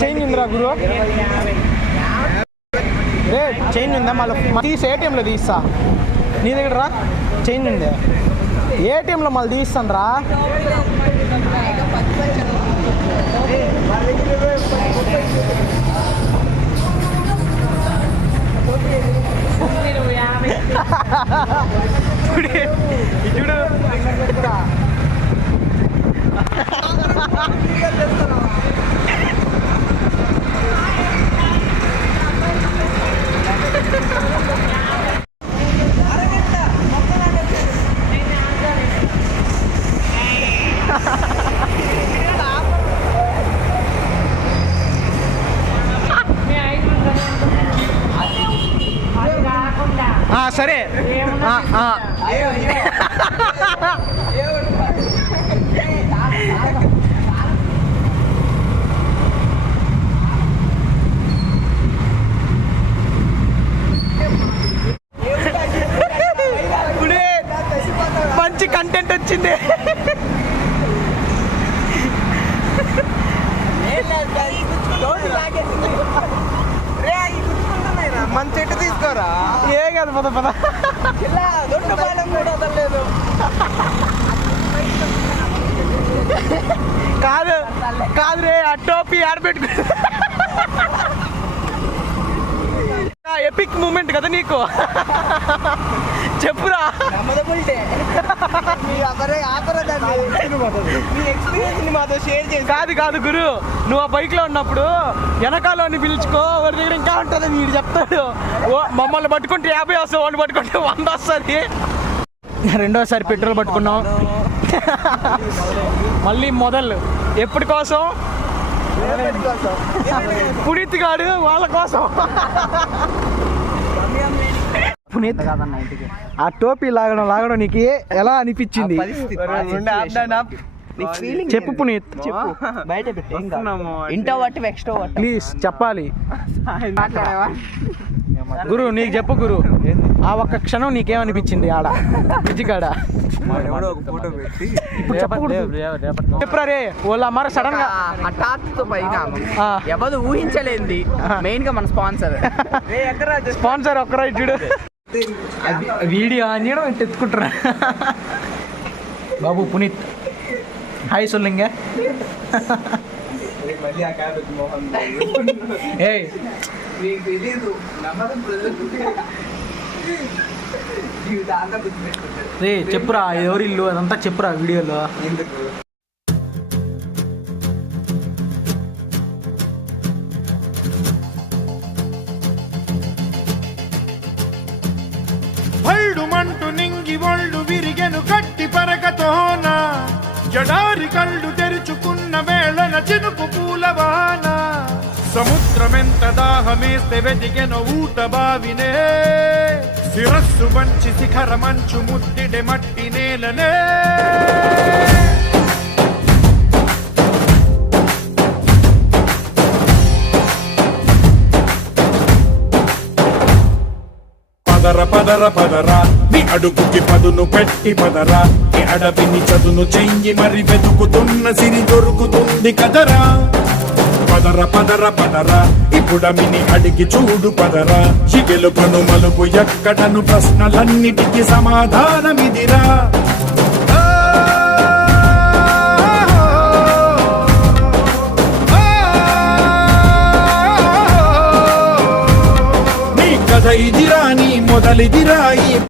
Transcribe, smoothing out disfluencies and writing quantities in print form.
Change ఉందిరా గురు, రే change ఉందా? మళ్ళీ తీసి ఏటీఎంలో తీస్తా. నీ దగ్గర రా, చేంజ్ ఉంది ఏటీఎంలో మళ్ళీ తీస్తాను రా. చూడు సరే మంచి కంటెంట్ వచ్చింది. మన చెట్టు తీసుకోరా, ఏ కాదు పద పద. కాదు కాదు రే, ఆ టోపీ ఆడబెట్టుకో. ఎపిక్ మూమెంట్ కదా నీకు, చెప్పురా. కాదు కాదు గురు, నువ్వు ఆ బైక్ లో ఉన్నప్పుడు వెనకాలని పిలుచుకో, వాడి దగ్గర ఇంకా ఉంటుంది. వీడు చెప్తాడు మమ్మల్ని పట్టుకుంటే 50 వస్తుంది, వాడిని పట్టుకుంటే 100 వస్తుంది. రెండోసారి పెట్రోల్ పట్టుకున్నాం, మళ్ళీ మొదలు. ఎప్పటి కోసం? పునీత్ గాడు వాళ్ళ కోసం. పునీత్ ఆ టోపీ లాగడం నీకు ఎలా అనిపించింది? చెప్పు పునీత్, చెప్పు. ప్లీజ్ చెప్పాలి గురు. నీకు చెప్పు గురు, ఆ ఒక్క క్షణం నీకేమనిపించింది ఆడ బ్రిడ్జి కాడ? ఇప్పుడు చెప్పురా రే. వాళ్ళ అమ్మారు సడన్ గా హఠాత్తుతో పైగా ఎవరు ఊహించలేంది. మెయిన్ గా మన స్పాన్సర్ ఒక్కరా చూడు. వీడియో ఆన్ చేయడం ఎత్తుకుంటారా బాబు. పునీత్ హాయ్ சொல்லுங்க. ఏయ్ రే చెప్పురా, ఎవరి ఇల్లు అదంతా చెప్పురా వీడియోలో. మంటు నింగి ఒళ్ళు విరిగెను గట్టి పరకతోన, జడారి కళ్ళు తెరుచుకున్న వేళన చినుకు పూలవాన. సముద్రమెంత దాహమేస్తే వెదిగెను ఊట బావినే, శిరస్సు వంచి శిఖర మంచు ముద్దిడె మట్టి నేలనే. పదర పదర పదరా, నీ అడుగుకి పదును పెట్టి పదరా. నీ అడవిని చదును చెయ్యి మరి వెతుకుతున్న సిరి దొరుకుతుంది కదరా. పదర పదర పదరా, ఇప్పుడమిని అడిగి చూడు పదరా. చిగెలుపను మలుపు ఎక్కడను ప్రశ్నలన్నిటికీ సమాధానమిదిరా. నీ కథ ఇదిరా, నీ మొదలిదిరా.